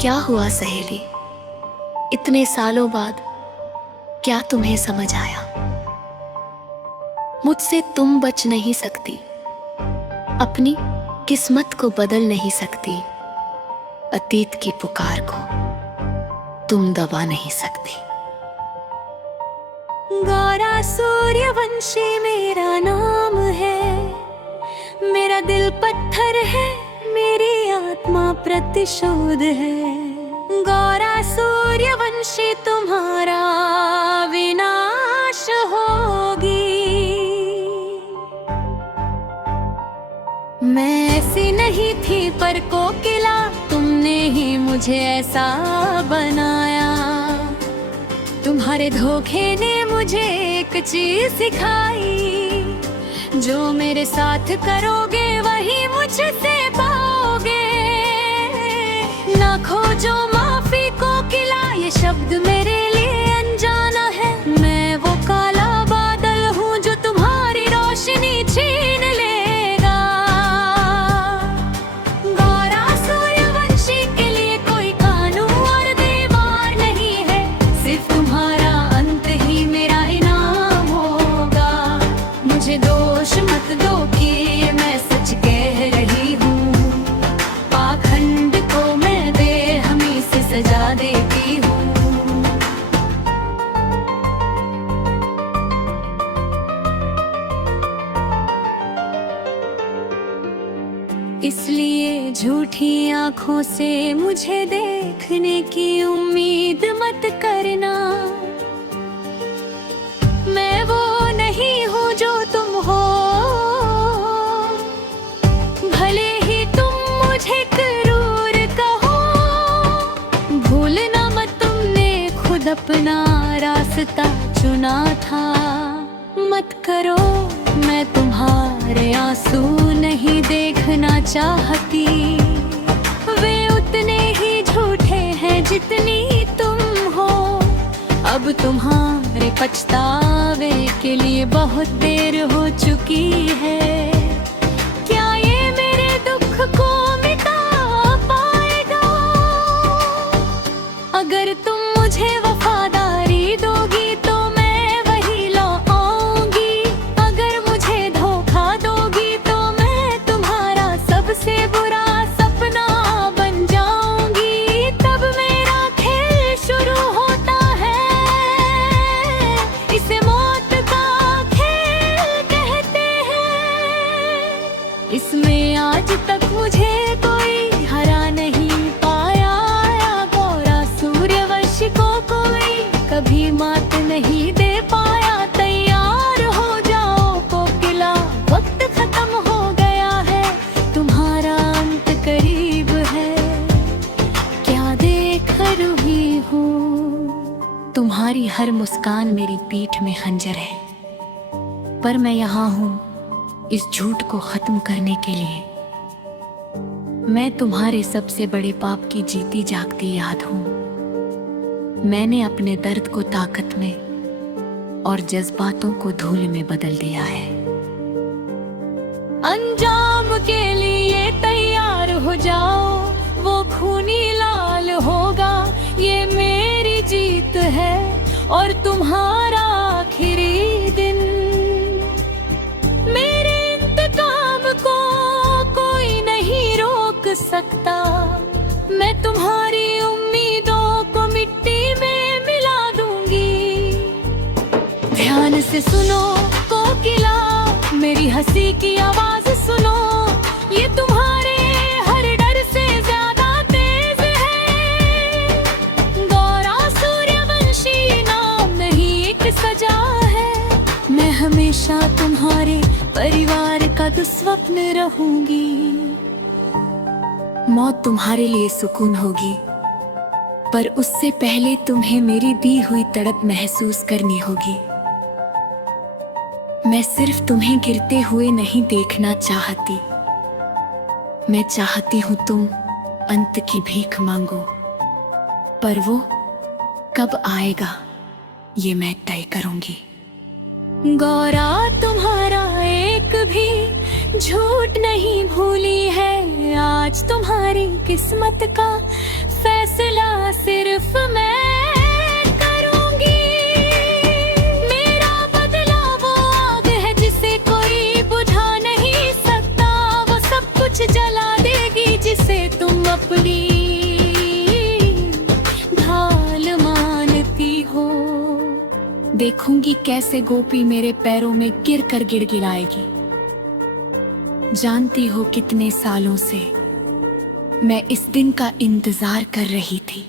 क्या हुआ सहेली, इतने सालों बाद क्या तुम्हें समझ आया? मुझसे तुम बच नहीं सकती, अपनी किस्मत को बदल नहीं सकती, अतीत की पुकार को तुम दबा नहीं सकती। गौरा सूर्यवंशी मेरा नाम है, मेरा दिल पत्थर है, मेरी आत्मा प्रतिशोध है। गौरा सूर्यवंशी तुम्हारा विनाश होगी। मैं ऐसी नहीं थी पर कोकिला, तुमने ही मुझे ऐसा बनाया। तुम्हारे धोखे ने मुझे एक चीज सिखाई, जो मेरे साथ करोगे वही मुझसे पाओगे। ना खोजो माफी कोकिला, ये शब्द मेरे लिए अनजाना है। मैं वो काला बादल हूँ जो तुम्हारी रोशनी छीन लेगा। गौरा सूर्यवंशी के लिए कोई कानून और दीवार नहीं है, सिर्फ तुम्हारा अंत ही मेरा इनाम होगा। मुझे दोष मत दो कि मैं सच कह रही हूँ, पाखंड को मैं बेरहमी से सजा देती हूँ। इसलिए झूठी आँखों से मुझे देखने की उम्मीद मत करना। मैं वो नहीं हूँ जो तुम हो, भले ही तुम मुझे क्रूर कहो। भूलना मत तुमने खुद अपना रास्ता चुना था। मत करो, मैं तुम्हारे आंसू नहीं देखना चाहती। वे उतने ही झूठे हैं जितनी तुम हो। अब तुम्हारे पछतावे के लिए बहुत देर हो चुकी है। क्या ये मेरे दुख को मिटा पाएगा? अगर तुम मुझे वफादारी दोगी तो मैं वही लौटाऊंगी। अगर मुझे धोखा दोगी तो मैं तुम्हारा सबसे बुरा सपना बन जाऊंगी। तब मेरा खेल शुरू होता है, इसे मौत का खेल कहते हैं। इसमें आज तक मुझे कोई हरा नहीं पाया, गौरा सूर्यवंशी को कोई कभी मात नहीं दे पाया। तैयार हो जाओ कोकिला, वक्त खत्म हो गया है, तुम्हारा अंत करीब है। क्या देख रही हूँ? तुम्हारी हर मुस्कान मेरी पीठ में खंजर है, पर मैं यहाँ हूँ इस झूठ को खत्म करने के लिए। मैं तुम्हारे सबसे बड़े पाप की जीती जागती याद हूँ। मैंने अपने दर्द को ताकत में और जज्बातों को धूल में बदल दिया है। अंजाम के लिए तैयार हो जाओ, वो खूनी लाल होगा। ये मेरी जीत है और तुम्हारा आखिरी दिन। मेरे इंतकाम को कोई नहीं रोक सकता। मैं तुम्हारी उम्मीदों को मिट्टी में मिला दूंगी। ध्यान से सुनो कोकिला, मेरी हंसी की आवाज सुनो। ये तुम्हारे हर डर से ज्यादा तेज है। गौरा सूर्यवंशी नाम नहीं, एक सजा है। मैं हमेशा तुम्हारे परिवार का दुस्वप्न रहूंगी। मौत तुम्हारे लिए सुकून होगी, पर उससे पहले तुम्हें मेरी दी हुई तड़प महसूस करनी होगी। मैं सिर्फ तुम्हें गिरते हुए नहीं देखना चाहती, मैं चाहती हूँ तुम अंत की भीख मांगो। पर वो कब आएगा ये मैं तय करूंगी। गौरा तुम्हारा एक भी झूठ नहीं भूली है, आज तुम्हारी किस्मत का फैसला सिर्फ मैं करूंगी। मेरा बदला वो आग है जिसे कोई बुझा नहीं सकता, वो सब कुछ जला देगी जिसे तुम अपनी ढाल मानती हो। देखूंगी कैसे गोपी मेरे पैरों में गिर कर गिड़गिड़ाएगी। जानती हो कितने सालों से मैं इस दिन का इंतजार कर रही थी।